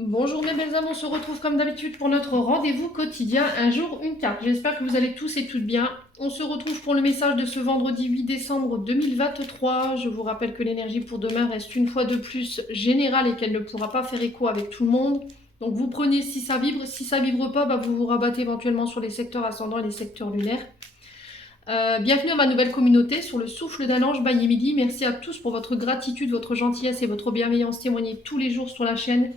Bonjour mes belles âmes, on se retrouve comme d'habitude pour notre rendez-vous quotidien, un jour, une carte. J'espère que vous allez tous et toutes bien. On se retrouve pour le message de ce vendredi 8 décembre 2023. Je vous rappelle que l'énergie pour demain reste une fois de plus générale et qu'elle ne pourra pas faire écho avec tout le monde. Donc vous prenez si ça vibre pas, vous vous rabattez éventuellement sur les secteurs ascendants et les secteurs lunaires. Bienvenue à ma nouvelle communauté sur le souffle d'un ange by Emily. Merci à tous pour votre gratitude, votre gentillesse et votre bienveillance témoignée tous les jours sur la chaîne.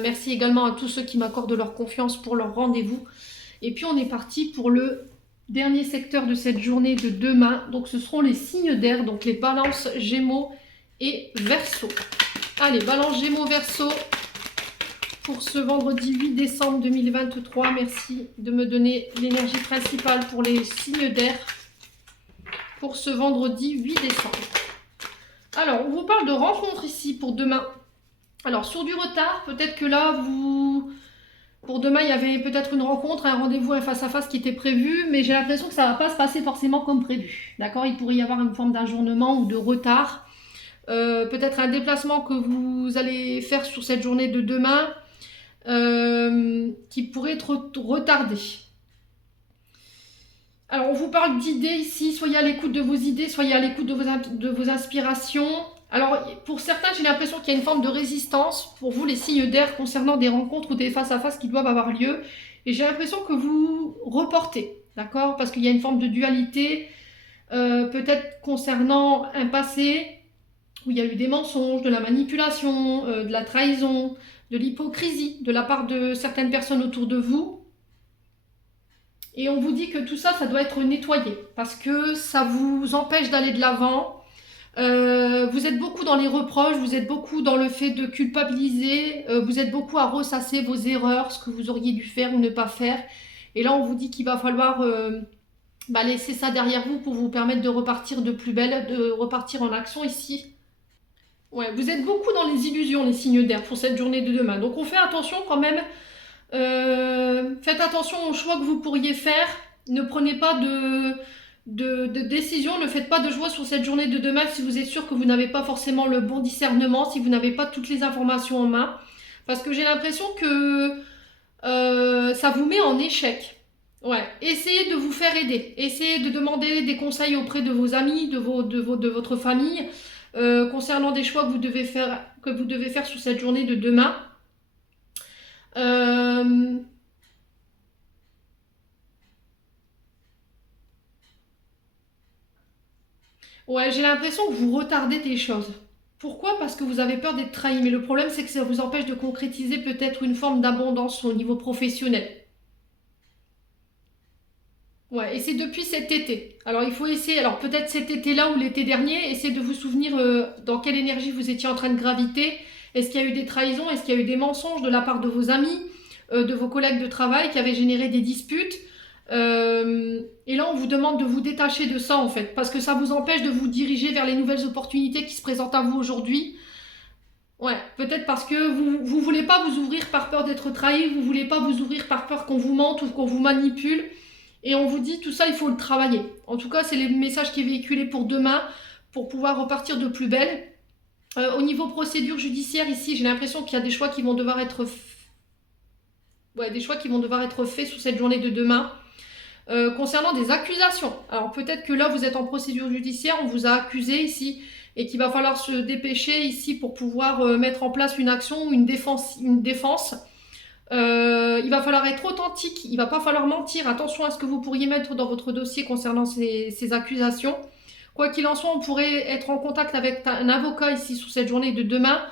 Merci également à tous ceux qui m'accordent leur confiance pour leur rendez-vous. Et puis on est parti pour le dernier secteur de cette journée de demain. Donc ce seront les signes d'air, donc les balances, gémeaux et verseaux. Allez, balance, gémeaux, verseaux pour ce vendredi 8 décembre 2023. Merci de me donner l'énergie principale pour les signes d'air pour ce vendredi 8 décembre. Alors, on vous parle de rencontre ici pour demain. Alors, sur du retard, peut-être que là, pour demain, il y avait peut-être une rencontre, un rendez-vous, un face-à-face qui était prévu, mais j'ai l'impression que ça ne va pas se passer forcément comme prévu. D'accord? Il pourrait y avoir une forme d'ajournement ou de retard. Peut-être un déplacement que vous allez faire sur cette journée de demain qui pourrait être retardé. Alors, on vous parle d'idées ici. Soyez à l'écoute de vos idées, soyez à l'écoute de vos inspirations. Alors, pour certains, j'ai l'impression qu'il y a une forme de résistance pour vous, les signes d'air, concernant des rencontres ou des face-à-face qui doivent avoir lieu. Et j'ai l'impression que vous reportez, d'accord? Parce qu'il y a une forme de dualité, peut-être concernant un passé où il y a eu des mensonges, de la manipulation, de la trahison, de l'hypocrisie de la part de certaines personnes autour de vous. Et on vous dit que tout ça, ça doit être nettoyé parce que ça vous empêche d'aller de l'avant. Vous êtes beaucoup dans les reproches, vous êtes beaucoup dans le fait de culpabiliser, vous êtes beaucoup à ressasser vos erreurs, ce que vous auriez dû faire ou ne pas faire. Et là, on vous dit qu'il va falloir laisser ça derrière vous pour vous permettre de repartir de plus belle, de repartir en action ici. Ouais, vous êtes beaucoup dans les illusions, les signes d'air, pour cette journée de demain. Donc on fait attention quand même. Faites attention aux choix que vous pourriez faire. Ne prenez pas de décision, ne faites pas de choix sur cette journée de demain si vous êtes sûr que vous n'avez pas forcément le bon discernement, si vous n'avez pas toutes les informations en main. Parce que j'ai l'impression que ça vous met en échec. Ouais, essayez de vous faire aider. Essayez de demander des conseils auprès de vos amis, de votre famille, concernant des choix que vous devez faire sur cette journée de demain. Ouais, j'ai l'impression que vous retardez des choses. Pourquoi? Parce que vous avez peur d'être trahi. Mais le problème, c'est que ça vous empêche de concrétiser peut-être une forme d'abondance au niveau professionnel. Ouais, et c'est depuis cet été. Alors il faut essayer, alors peut-être cet été-là ou l'été dernier, essayez de vous souvenir dans quelle énergie vous étiez en train de graviter. Est-ce qu'il y a eu des trahisons? Est-ce qu'il y a eu des mensonges de la part de vos amis, de vos collègues de travail qui avaient généré des disputes? Et là, on vous demande de vous détacher de ça en fait, parce que ça vous empêche de vous diriger vers les nouvelles opportunités qui se présentent à vous aujourd'hui. Ouais, peut-être parce que vous voulez pas vous ouvrir par peur d'être trahi, vous voulez pas vous ouvrir par peur qu'on vous mente ou qu'on vous manipule. Et on vous dit tout ça, il faut le travailler. En tout cas, c'est les messages qui est véhiculé pour demain, pour pouvoir repartir de plus belle. Au niveau procédure judiciaire, ici, j'ai l'impression qu'il y a des choix qui vont devoir être faits sur cette journée de demain. Concernant des accusations. Alors peut-être que là, vous êtes en procédure judiciaire, on vous a accusé ici, et qu'il va falloir se dépêcher ici pour pouvoir mettre en place une action ou une défense. Il va falloir être authentique, il va pas falloir mentir. Attention à ce que vous pourriez mettre dans votre dossier concernant ces accusations. Quoi qu'il en soit, on pourrait être en contact avec un avocat ici sous cette journée de demain.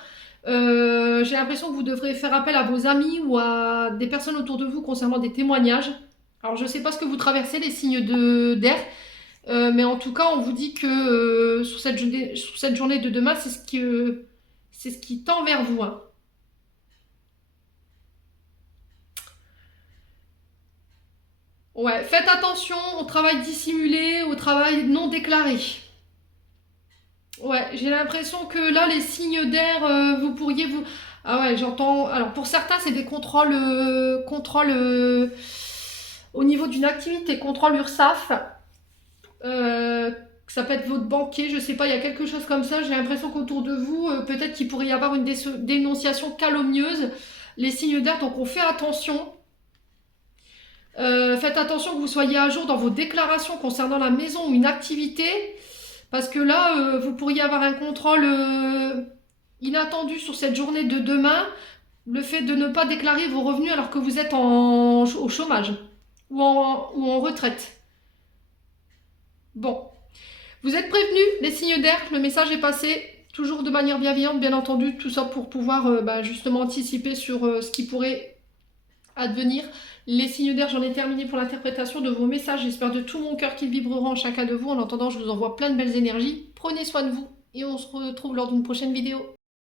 J'ai l'impression que vous devrez faire appel à vos amis ou à des personnes autour de vous concernant des témoignages. Alors je ne sais pas ce que vous traversez, les signes d'air, mais en tout cas, on vous dit que sur cette journée de demain, c'est ce qui tend vers vous. Hein. Ouais, faites attention au travail dissimulé, au travail non déclaré. Ouais, j'ai l'impression que là, les signes d'air, vous pourriez vous... Ah ouais, j'entends... Alors pour certains, c'est des contrôles au niveau d'une activité, contrôle URSAF. ça peut être votre banquier, je sais pas, il y a quelque chose comme ça. J'ai l'impression qu'autour de vous, peut-être qu'il pourrait y avoir une dénonciation calomnieuse. Les signes d'air, donc on fait attention. Faites attention que vous soyez à jour dans vos déclarations concernant la maison ou une activité, parce que là, vous pourriez avoir un contrôle inattendu sur cette journée de demain. Le fait de ne pas déclarer vos revenus alors que vous êtes au chômage ou en retraite. Bon, vous êtes prévenus, les signes d'air, le message est passé, toujours de manière bienveillante, bien entendu, tout ça pour pouvoir justement anticiper sur ce qui pourrait advenir. Les signes d'air, j'en ai terminé pour l'interprétation de vos messages. J'espère de tout mon cœur qu'ils vibreront en chacun de vous. En attendant, je vous envoie plein de belles énergies. Prenez soin de vous et on se retrouve lors d'une prochaine vidéo.